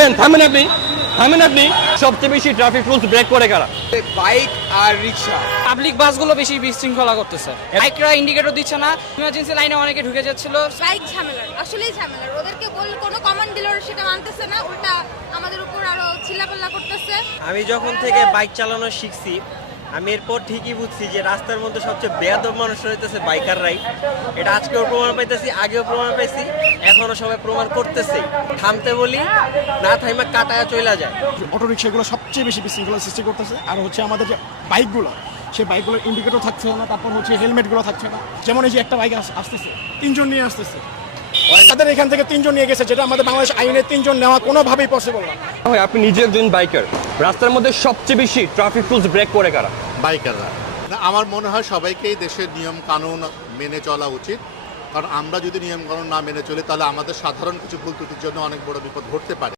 থামেন আপনি সবচেয়ে বেশি ট্রাফিক রুলস ব্রেক করে কারা? বাইক আর রিক্সা। পাবলিক বাসগুলো বেশি বিশৃঙ্খলা করতেছে, বাইকরা ইন্ডিকেটর দিচ্ছে না, ইমার্জেন্সি লাইনে অনেকে ঢুকে যাচ্ছিল। বাইক ঝামেলার, আসলেই ঝামেলার। ওদেরকে কোনো কমান্ড দিলেও সেটা মানতেছে না, উল্টা আমাদের উপর আরো চিল্লাপাল্লা করতেছে। আমি যখন থেকে বাইক চালানো শিখছি, আমি এরপর ঠিকই বুঝছি যে রাস্তার মধ্যে সবচেয়ে বেয়াদব মানুষ হইতেছে বাইকাররাই। এটা আজকেও প্রমাণ পাইতেছি, আগেও প্রমাণ পাইছি, এখনো সবাই প্রমাণ করতেছে। থামতে বলি, না থাইমা কাটায় চলে যায়। অটো রিক্সাগুলো সবচেয়ে বেশি বিশৃঙ্খলা সৃষ্টি করতেছে। আর হচ্ছে আমাদের যে বাইকগুলো, সেই বাইকগুলোর ইন্ডিকেটর থাকছে না, তারপর হচ্ছে হেলমেটগুলো থাকছে না। যেমন এই যে একটা বাইক আসতেছে, 3 জন নিয়ে আসতেছে, তাদের এখান থেকে 3 জন নিয়ে গেছে, যেটা আমাদের বাংলাদেশ আইনে 3 জন নেওয়া কোনোভাবেই পসিবল না। ভাই আপনি নিজে একজন বাইকার, রাস্তার মধ্যে সবচেয়ে বেশি ট্রাফিক রুলস ব্রেক করে কারা? বাইকাররা। না, আমার মনে হয় সবাইকেই দেশের নিয়ম কানুন মেনে চলা উচিত, কারণ আমরা যদি নিয়ম কানুন না মেনে চলি তাহলে আমাদের সাধারণ কিছু ভুল ত্রুটির জন্য অনেক বড় বিপদ ঘটতে পারে।